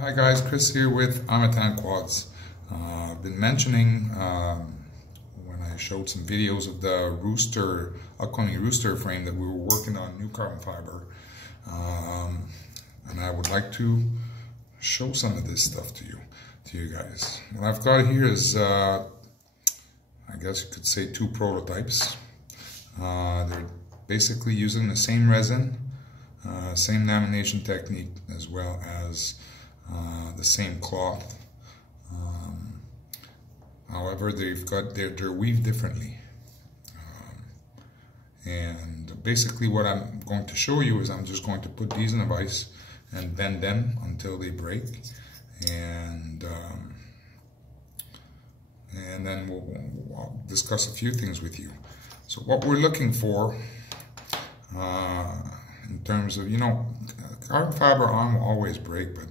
Hi guys, Chris here with Armattan quads. I've been mentioning when I showed some videos of the upcoming rooster frame that we were working on new carbon fiber, and I would like to show some of this stuff to you guys. What I've got here is, I guess you could say, two prototypes. They're basically using the same resin, same lamination technique, as well as the same cloth. However, they're weaved differently. And basically what I'm going to show you is I'm just going to put these in a vise and bend them until they break, and then I'll discuss a few things with you. So what we're looking for in terms of, carbon fiber arm will always break, but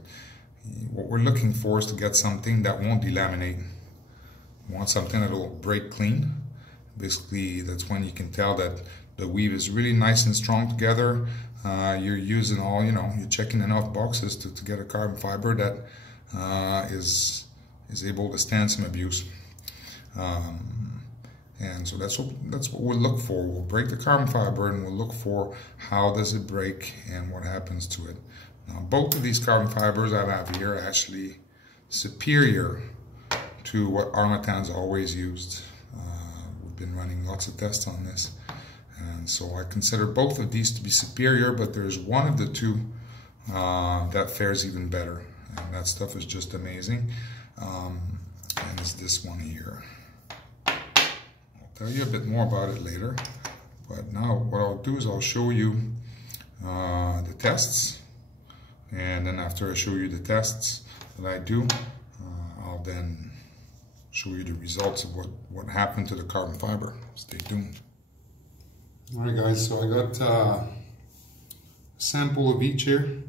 what we're looking for is to get something that won't delaminate. We want something that will break clean. Basically, that's when you can tell that the weave is really nice and strong together. You're using all, you're checking enough boxes to get a carbon fiber that is able to stand some abuse. And so that's what we'll look for. We'll break the carbon fiber and we'll look for how does it break and what happens to it. Now, both of these carbon fibers I have here are actually superior to what Armattan's always used. We've been running lots of tests on this, and so I consider both of these to be superior, but there's one of the two that fares even better, and that stuff is just amazing. And it's this one here. I'll tell you a bit more about it later, but now what I'll do is I'll show you the tests, and then after I show you the tests that I do, I'll then show you the results of what happened to the carbon fiber. Stay tuned. Alright guys, so I got a sample of each here.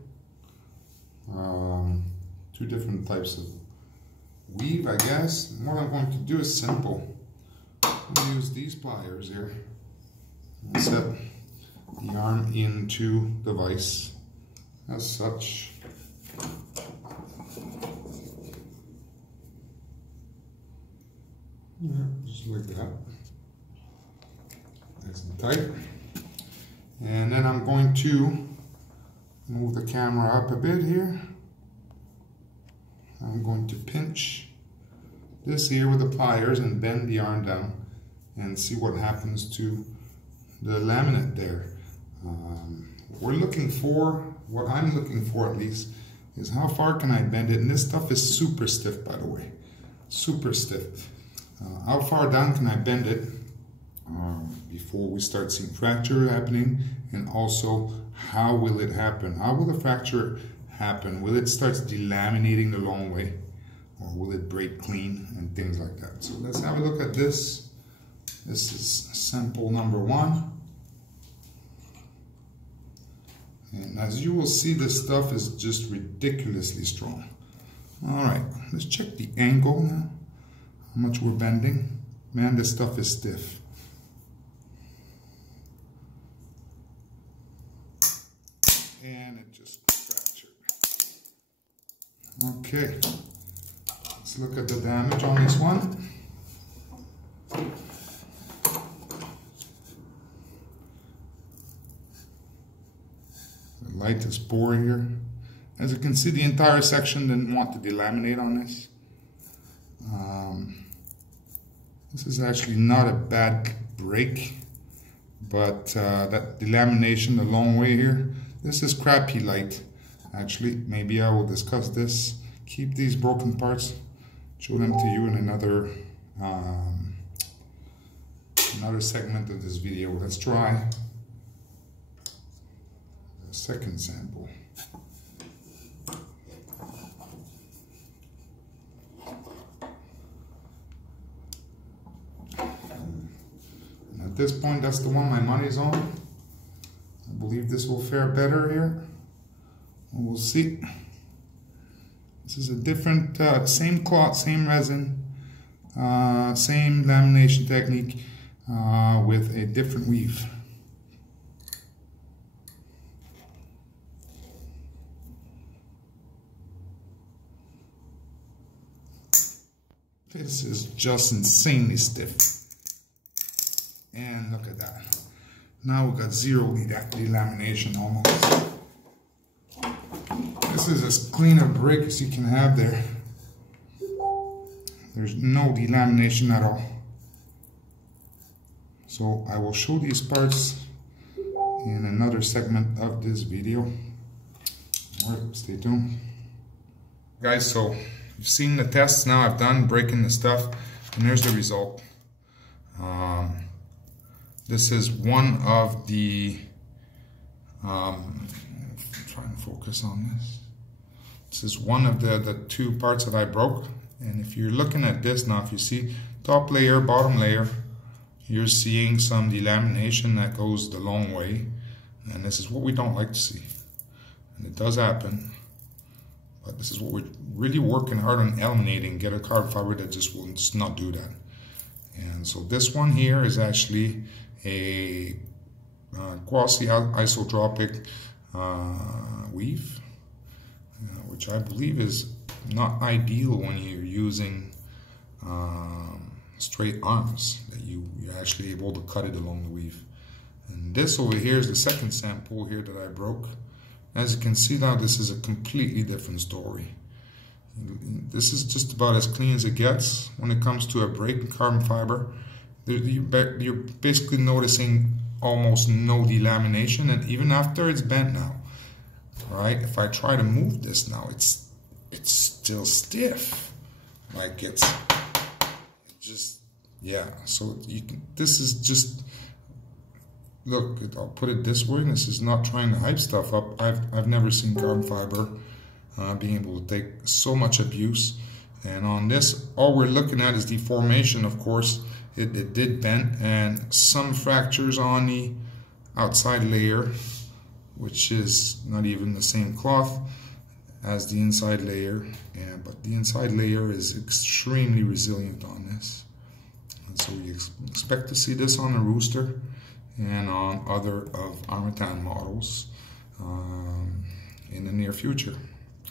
Two different types of weave, I guess. And what I'm going to do is simple. I'm going to use these pliers here and set the arm into the vise as such. Yeah, just like that. Nice and tight. And then I'm going to move the camera up a bit here. I'm going to pinch this here with the pliers and bend the arm down and see what happens to the laminate there. What I'm looking for at least, is how far can I bend it? And this stuff is super stiff, by the way. Super stiff. How far down can I bend it before we start seeing fracture happening? And also, how will it happen? How will the fracture happen? Will it start delaminating the long way? Or will it break clean and things like that? So let's have a look at this. This is sample number 1. And as you will see, this stuff is just ridiculously strong. Alright, let's check the angle now. How much we're bending. Man, this stuff is stiff. And it just fractured. Okay, let's look at the damage on this one. The light is poor here. As you can see, the entire section didn't want to delaminate on this. This is actually not a bad break, but that delamination the long way here, this is crappy light. Actually, maybe I will discuss this. Keep these broken parts, show them to you in another segment of this video. Let's try the second sample. At this point, that's the one my money's on. I believe this will fare better here. We'll see. This is a different, same cloth, same resin, same lamination technique, with a different weave. This is just insanely stiff. And look at that. Now we got zero delamination almost. This is as clean a brake as you can have there. There's no delamination at all. So I will show these parts in another segment of this video. Alright, stay tuned. Guys, so you've seen the tests now I've done breaking the stuff, and there's the result. This is one of the I'm trying to focus on this. This is one of the two parts that I broke. And if you're looking at this now, if you see top layer, bottom layer, you're seeing some delamination that goes the long way. And this is what we don't like to see. And it does happen. But this is what we're really working hard on eliminating. Get a carbon fiber that just will not do that. And so this one here is actually a quasi-isotropic weave, which I believe is not ideal when you're using straight arms, that you're actually able to cut it along the weave. And this over here is the second sample here that I broke. As you can see now, this is a completely different story. This is just about as clean as it gets when it comes to a break in carbon fiber. You're basically noticing almost no delamination, and even after it's bent now, right? If I try to move this now, it's still stiff. Like it's just, yeah. So this is just, look, I'll put it this way. This is not trying to hype stuff up. I've never seen carbon fiber being able to take so much abuse. And on this, all we're looking at is deformation. Of course, it did bend, and some fractures on the outside layer, which is not even the same cloth as the inside layer. But the inside layer is extremely resilient on this. And so we expect to see this on the Rooster and on other of Armattan models in the near future.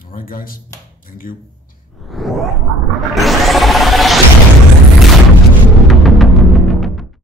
All right, guys. Thank you.